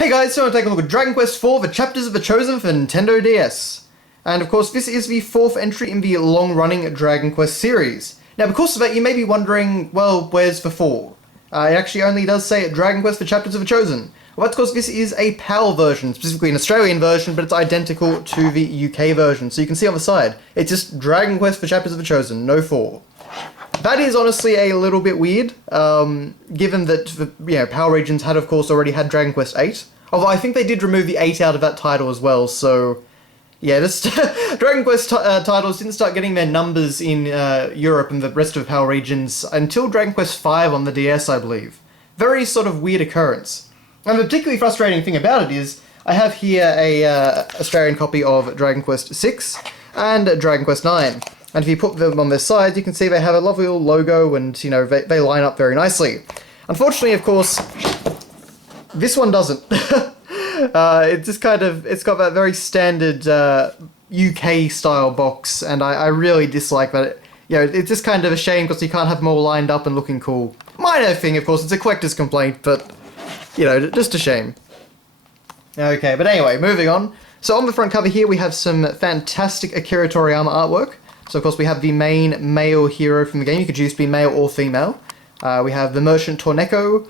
Hey guys, so I'm going to take a look at Dragon Quest IV, The Chapters of the Chosen for Nintendo DS. And of course, this is the fourth entry in the long-running Dragon Quest series. Now, because of that, you may be wondering, well, where's the 4? It actually only does say Dragon Quest: The Chapters of the Chosen. Well, that's because this is a PAL version, specifically an Australian version, but it's identical to the UK version. So you can see on the side, it's just Dragon Quest: The Chapters of the Chosen, no 4. That is honestly a little bit weird, given that the Power Regions had, of course, already had Dragon Quest VIII. Although I think they did remove the 8 out of that title as well, so yeah, this Dragon Quest titles didn't start getting their numbers in Europe and the rest of the Power Regions until Dragon Quest V on the DS, I believe. Very sort of weird occurrence. And the particularly frustrating thing about it is, I have here a Australian copy of Dragon Quest VI and Dragon Quest IX. And if you put them on their sides, you can see they have a lovely little logo and, you know, they line up very nicely. Unfortunately, of course, this one doesn't. It just kind of, it's got that very standard UK style box, and I really dislike that. It's just kind of a shame because you can't have them all lined up and looking cool. Minor thing, of course, it's a collector's complaint, but, just a shame. Okay, but anyway, moving on. So on the front cover here, we have some fantastic Akira Toriyama artwork. So of course we have the main male hero from the game. You could choose to be male or female. We have the merchant Torneko,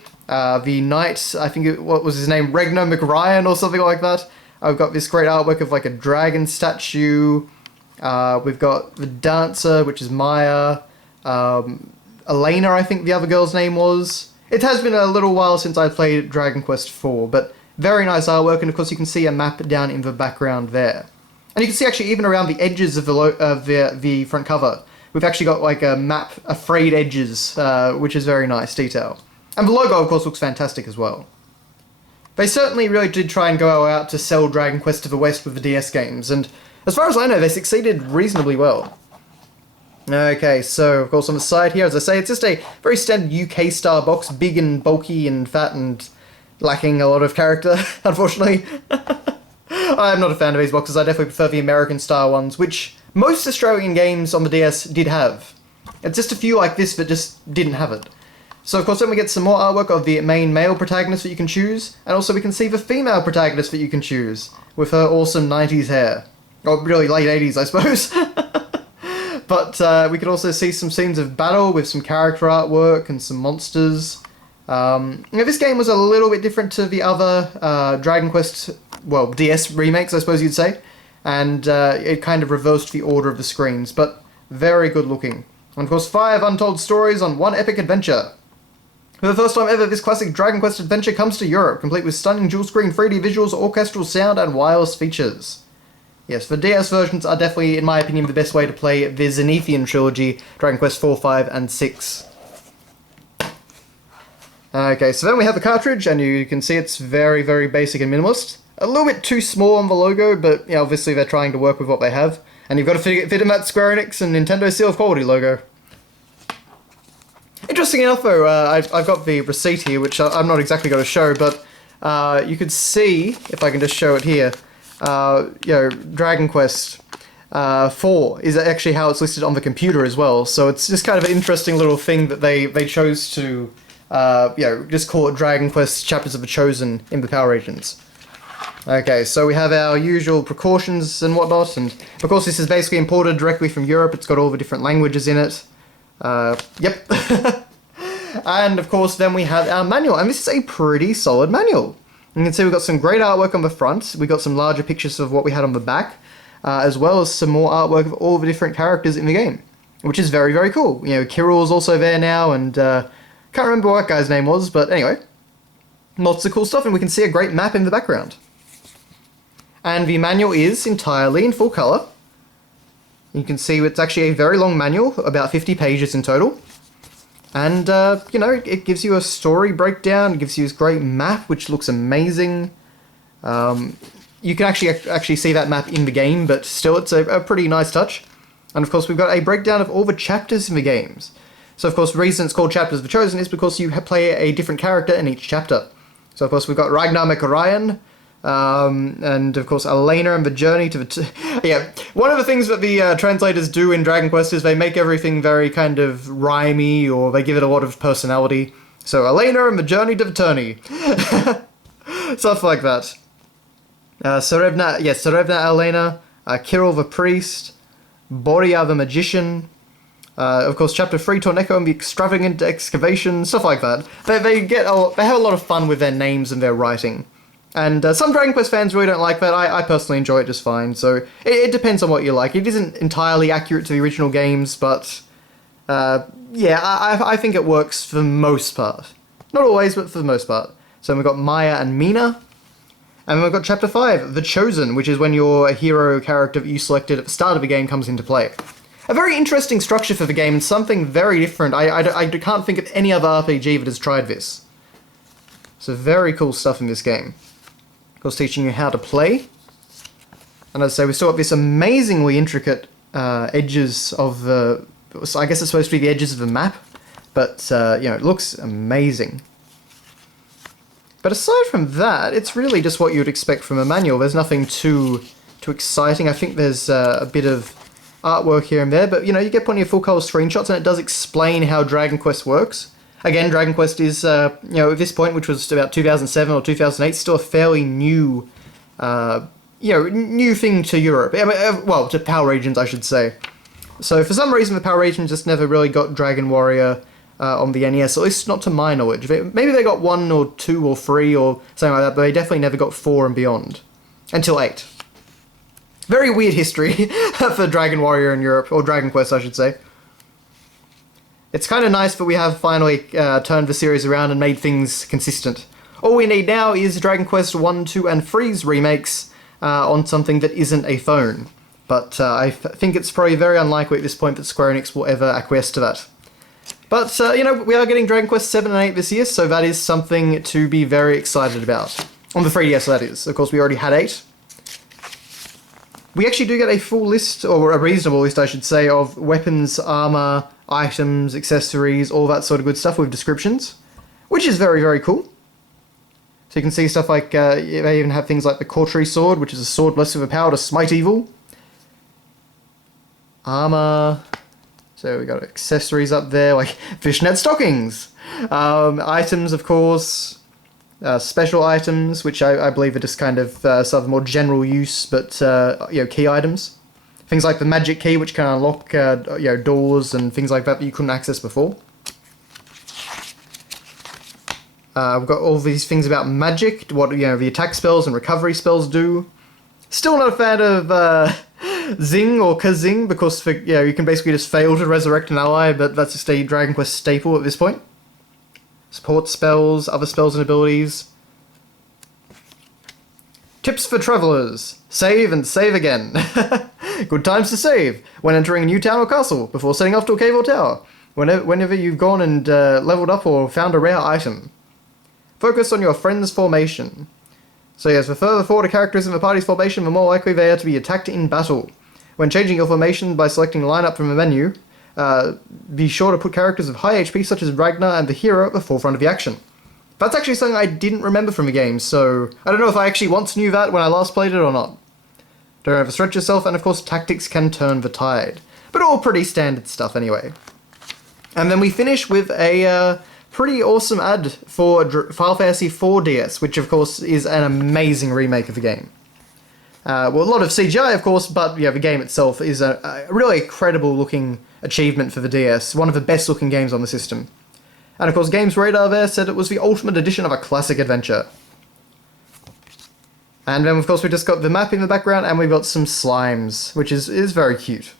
the knight, I think what was his name, Regno McRyan or something like that. I've got this great artwork of like a dragon statue. We've got the dancer, which is Maya. Elena, I think the other girl's name was. It has been a little while since I played Dragon Quest IV, but very nice artwork, and of course you can see a map down in the background there. And you can see actually even around the edges of the front cover, we've actually got like a map, frayed edges, which is very nice detail. And the logo, of course, looks fantastic as well. They certainly really did try and go out to sell Dragon Quest to the West with the DS games, and as far as I know, they succeeded reasonably well. Okay, so of course on the side here, as I say, it's just a very standard UK style box, big and bulky and fat and lacking a lot of character, unfortunately. I'm not a fan of these boxes. I definitely prefer the American style ones, which most Australian games on the DS did have. It's just a few like this that just didn't have it. So of course then we get some more artwork of the main male protagonist that you can choose, and also we can see the female protagonist that you can choose, with her awesome 90s hair. Or really late 80s, I suppose. But we could also see some scenes of battle with some character artwork and some monsters. This game was a little bit different to the other Dragon Quest, well, DS remakes, I suppose you'd say. And it kind of reversed the order of the screens, but very good looking. And of course, 5 untold stories on one epic adventure. For the first time ever, this classic Dragon Quest adventure comes to Europe, complete with stunning dual-screen 3D visuals, orchestral sound, and wireless features. Yes, the DS versions are definitely, in my opinion, the best way to play the Zenithian trilogy, Dragon Quest 4, 5, and 6. Okay, so then we have the cartridge, and you can see it's very, very basic and minimalist. A little bit too small on the logo, but obviously they're trying to work with what they have. And you've got to fit in that Square Enix and Nintendo Seal of Quality logo. Interesting enough though, I've got the receipt here, which I'm not exactly going to show, but you could see, if I can just show it here, Dragon Quest 4 is actually how it's listed on the computer as well. So it's just kind of an interesting little thing that they chose to, just call it Dragon Quest Chapters of the Chosen in the Power Regions. Okay, so we have our usual precautions and whatnot, and of course this is basically imported directly from Europe. It's got all the different languages in it. Yep. And of course then we have our manual, and this is a pretty solid manual. You can see we've got some great artwork on the front, we've got some larger pictures of what we had on the back, as well as some more artwork of all the different characters in the game, which is very, very cool. Kiril's also there now, and can't remember what that guy's name was, but anyway. Lots of cool stuff, and we can see a great map in the background. And the manual is entirely in full colour. You can see it's actually a very long manual, about 50 pages in total. And, it gives you a story breakdown, it gives you this great map, which looks amazing. You can actually see that map in the game, but still it's a pretty nice touch. And of course we've got a breakdown of all the chapters in the games. So of course the reason it's called Chapters of the Chosen is because you play a different character in each chapter. So of course we've got Ragnar McRyan, and of course Elena and the journey to the one of the things that the translators do in Dragon Quest is they make everything very kind of rhymey, or they give it a lot of personality. So Elena and the journey to the tourney. Stuff like that. Serevna Elena, Kirill the Priest, Boria the Magician, of course, Chapter 3, Torneko and the Extravagant Excavation, stuff like that. They have a lot of fun with their names and their writing. And some Dragon Quest fans really don't like that. I personally enjoy it just fine, so it depends on what you like. It isn't entirely accurate to the original games, but yeah, I think it works for the most part. Not always, but for the most part. So we've got Maya and Mina. And then we've got Chapter 5, The Chosen, which is when your hero character that you selected at the start of the game comes into play. A very interesting structure for the game, and something very different. I can't think of any other RPG that has tried this. So very cool stuff in this game. Of course, teaching you how to play. And as I say, we still got this amazingly intricate edges of the... I guess it's supposed to be the edges of the map, but, you know, it looks amazing. But aside from that, it's really just what you'd expect from a manual. There's nothing too exciting. I think there's a bit of artwork here and there, but, you know, you get plenty of full-color screenshots, and it does explain how Dragon Quest works. Again, Dragon Quest is, you know, at this point, which was about 2007 or 2008, still a fairly new, you know, new thing to Europe. I mean, well, to Power Regions, I should say. So for some reason, the Power Regions just never really got Dragon Warrior on the NES, at least not to my knowledge. Maybe they got 1 or 2 or 3 or something like that, but they definitely never got 4 and beyond. Until 8. Very weird history for Dragon Warrior in Europe, or Dragon Quest, I should say. It's kind of nice that we have finally turned the series around and made things consistent. All we need now is Dragon Quest 1, 2, and 3's remakes on something that isn't a phone. But I think it's probably very unlikely at this point that Square Enix will ever acquiesce to that. But, you know, we are getting Dragon Quest 7 and 8 this year, so that is something to be very excited about. On the 3DS, that is. Of course, we already had 8. We actually do get a full list, or a reasonable list, I should say, of weapons, armor, items, accessories, all that sort of good stuff with descriptions, which is very, very cool. So you can see stuff like, they even have things like the Cortree Sword, which is a sword blessed with the power to smite evil. Armor... So we got accessories up there, like fishnet stockings. Items, of course. Special items, which I believe are just kind of sort of more general use, but you know, key items. Things like the magic key, which can unlock you know, doors and things like that you couldn't access before. We've got all these things about magic, what, you know, the attack spells and recovery spells do. Still not a fan of Zing or Kazing, because for, you know, you can basically just fail to resurrect an ally, but that's just a Dragon Quest staple at this point. Support spells, other spells and abilities. Tips for travelers. Save and save again. Good times to save when entering a new town or castle, before setting off to a cave or tower, whenever you've gone and leveled up or found a rare item. Focus on your friend's formation. So yes, the further forward a character is in the party's formation, the more likely they are to be attacked in battle. When changing your formation by selecting lineup from a menu, be sure to put characters of high HP such as Ragnar and the hero at the forefront of the action. That's actually something I didn't remember from the game, so I don't know if I actually once knew that when I last played it or not. Don't overstretch yourself, and of course tactics can turn the tide. But all pretty standard stuff anyway. And then we finish with a pretty awesome ad for Final Fantasy IV DS, which of course is an amazing remake of the game. Well, a lot of CGI, of course, but yeah, the game itself is a really incredible looking achievement for the DS, one of the best looking games on the system. And of course, Games Radar there said it was the ultimate edition of a classic adventure. And then of course we just got the map in the background, and we've got some slimes, which is very cute.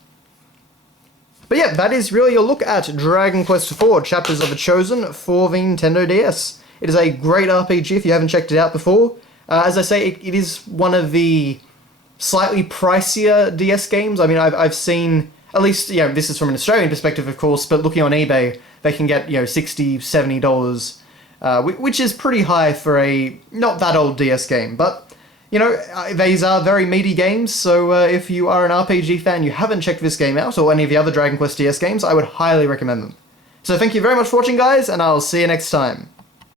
But yeah, that is really a look at Dragon Quest IV, Chapters of the Chosen for the Nintendo DS. It is a great RPG if you haven't checked it out before. As I say, it is one of the slightly pricier DS games. I mean, I've seen, at least, you know, this is from an Australian perspective, of course, but looking on eBay, they can get, you know, $60, $70, which is pretty high for a not that old DS game. But, you know, these are very meaty games, so if you are an RPG fan, you haven't checked this game out, or any of the other Dragon Quest DS games, I would highly recommend them. So thank you very much for watching, guys, and I'll see you next time.